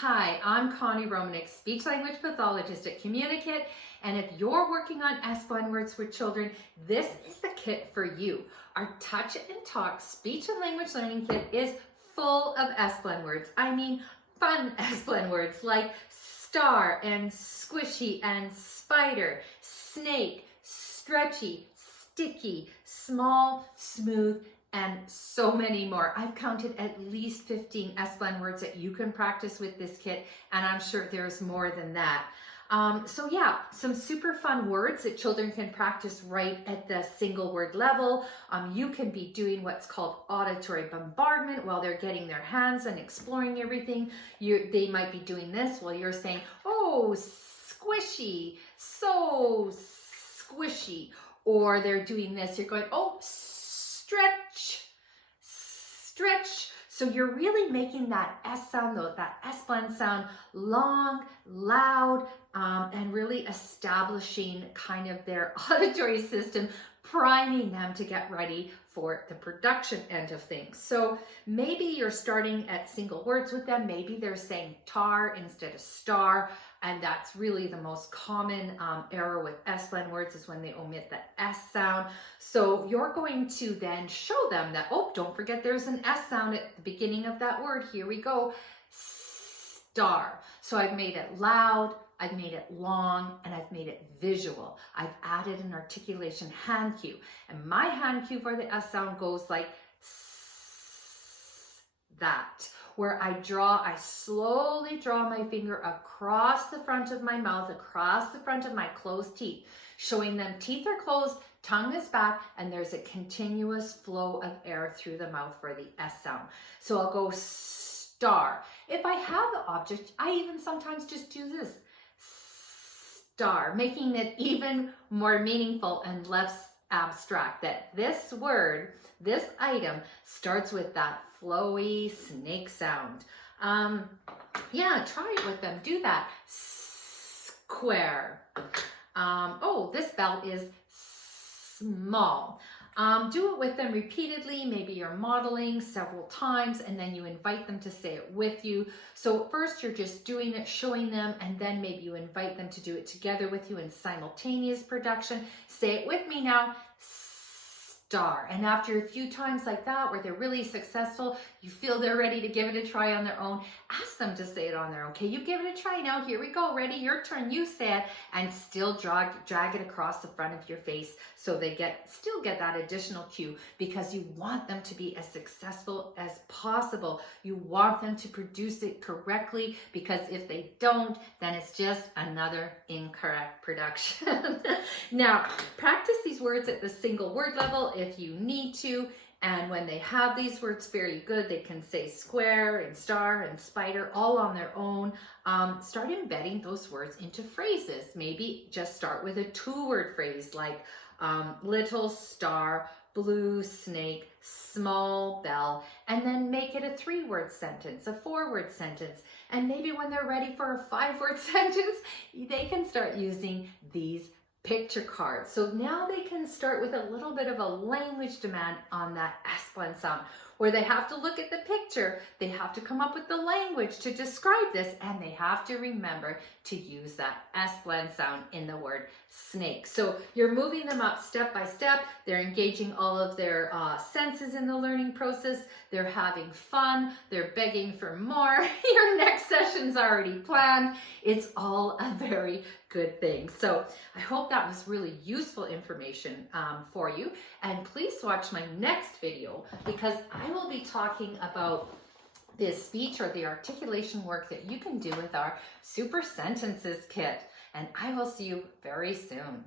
Hi, I'm Connie Romanek, speech language pathologist at Communicate, and if you're working on S-blend words for children, this is the kit for you. Our Touch and Talk speech and language learning kit is full of S-blend words. I mean fun S-blend words like star and squishy and spider, snake, stretchy, sticky, small, smooth, and so many more. I've counted at least 15 S-blend words that you can practice with this kit, and I'm sure there's more than that. So yeah, some super fun words that children can practice right at the single word level. You can be doing what's called auditory bombardment while they're getting their hands and exploring everything. They might be doing this while you're saying, oh, squishy, so squishy. Or they're doing this, you're going, oh, stretch, stretch. So you're really making that S sound, though, that S-blend sound long, loud, and really establishing kind of their auditory system, priming them to get ready for the production end of things. So maybe you're starting at single words with them. Maybe they're saying tar instead of star. And that's really the most common error with S-blend words is when they omit the S sound. So you're going to then show them that, oh, don't forget there's an S sound at the beginning of that word. Here we go, star. So I've made it loud, I've made it long, and I've made it visual. I've added an articulation hand cue. And my hand cue for the S sound goes like that, where I slowly draw my finger across the front of my mouth, across the front of my closed teeth, showing them teeth are closed, tongue is back, and there's a continuous flow of air through the mouth for the S sound. So I'll go star. If I have the object, I even sometimes just do this, star, making it even more meaningful and less abstract, that this word, this item starts with that flowy snake sound. Yeah, try it with them. Do that. Square. Oh, this bell is small. Do it with them repeatedly. Maybe you're modeling several times and then you invite them to say it with you. So first you're just doing it, showing them, and then maybe you invite them to do it together with you in simultaneous production. Say it with me now. Star. And after a few times like that, where they're really successful, you feel they're ready to give it a try on their own, ask them to say it on their own. Okay, you give it a try now. Here we go. Ready? Your turn. You say it, and still drag it across the front of your face so they still get that additional cue, because you want them to be as successful as possible. You want them to produce it correctly, because if they don't, then it's just another incorrect production. Now, practice these words at the single word level if you need to, and when they have these words fairly good, they can say square and star and spider all on their own. Start embedding those words into phrases. Maybe just start with a two-word phrase like little star, blue snake, small bell, and then make it a three-word sentence, a four-word sentence. And maybe when they're ready for a five-word sentence, they can start using these picture cards. So now they can start with a little bit of a language demand on that S-blend sound, where they have to look at the picture, they have to come up with the language to describe this, and they have to remember to use that S-blend sound in the word snake. So you're moving them up step by step. They're engaging all of their senses in the learning process. They're having fun. They're begging for more. Your next session's already planned. It's all a very good thing. So I hope that was really useful information for you. And please watch my next video, because I will be talking about the speech or the articulation work that you can do with our Super Sentences kit. And I will see you very soon.